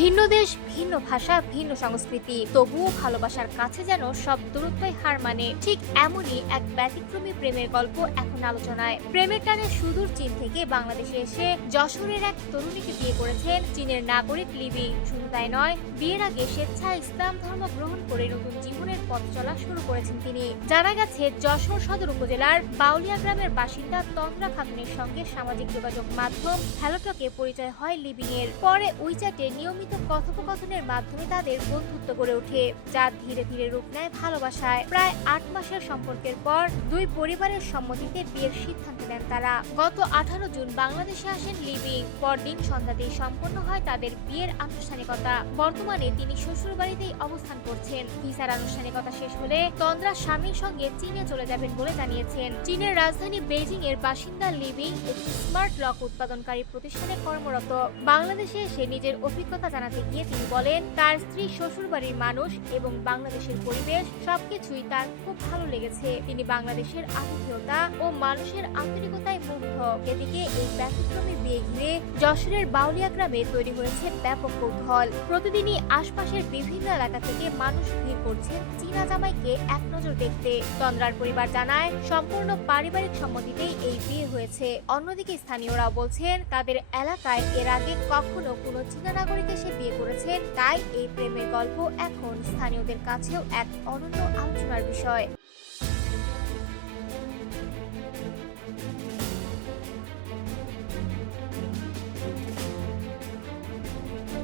ভিন্ন দেশ, ভিন্ন ভাষা, ভিন্ন সংস্কৃতি, তবুও ভালোবাসার কাছে যেন সব দূরত্বই হার মানে। ঠিক এমনই এক ব্যতিক্রমী প্রেমের গল্প এখন আলোচনায়। প্রেমের টানে সুদূর চীন থেকে বাংলাদেশে এসে যশোরের এক তরুণীকে বিয়ে করেছেন চীনের নাগরিক লিবি। শুধু তাই নয়, বিয়ের আগে স্বেচ্ছায় ইসলাম ধর্ম গ্রহণ করে নতুন জীবনের পথ চলা শুরু করেছেন তিনি। জানা গেছে, যশোর সদর উপজেলার বাউলিয়া গ্রামের বাসিন্দা তন্দ্রা খাতুনের সঙ্গে সামাজিক যোগাযোগ মাধ্যম হ্যালোটকে পরিচয় হয় লিবিংয়ের। পরে উইচ্যাটে নিয়মিত কথোপকথনের মাধ্যমে তাদের বন্ধুত্ব গড়ে ওঠে, যা ধীরে ধীরে রূপ নেয় ভালোবাসায়। প্রায় 8 মাসের সম্পর্কের পর দুই পরিবারের সম্মতিতে বিয়ের সিদ্ধান্ত নেন তারা। গত 18 জুন বাংলাদেশে আসেন লিবিং। পরদিন সন্ধ্যাতেই সম্পন্ন হয় তাদের বিয়ের আনুষ্ঠানিকতা। বর্তমানে তিনি শ্বশুর বাড়িতেই অবস্থান করছেন। ভিসার আনুষ্ঠানিকতা শেষ হলে তন্দ্রা স্বামীর সঙ্গে চীনে চলে যাবেন বলে জানিয়েছেন। চীনের রাজধানী বেইজিং এর বাসিন্দা লিবিং একটি স্মার্ট লক উৎপাদনকারী প্রতিষ্ঠানে কর্মরত। বাংলাদেশে এসে নিজের অভিজ্ঞতা জানাতে গিয়ে তিনি বলেন, তার স্ত্রী, শ্বশুরবাড়ির মানুষ এবং বাংলাদেশের পরিবেশ সবকিছুই তার খুব ভালো লেগেছে। তিনি বাংলাদেশের আতিথেয়তা ও মানুষের আন্তরিকতায় মুগ্ধ। এদিকে এই ব্যতিক্রমী বিয়ে ঘিরে যশোরের বাউলিয়া গ্রামে তৈরি হয়েছে ব্যাপক কৌতূহল। প্রতিদিনই আশপাশের বিভিন্ন এলাকা থেকে মানুষ ভিড় করছেন চীনা জামাইকে এক নজর দেখতে। তন্দ্রার পরিবার জানায়, সম্পূর্ণ পারিবারিক সম্মতিতেই এই বিয়ে হয়েছে। অন্যদিকে স্থানীয়রাও বলছেন, তাদের এলাকায় এর আগে কখনো কোনো চীনা নাগরিক এসে বিয়ে করেছেন, তাই এই প্রেমের গল্প এখন স্থানীয়দের কাছেও এক অনন্য আলোচনার বিষয়।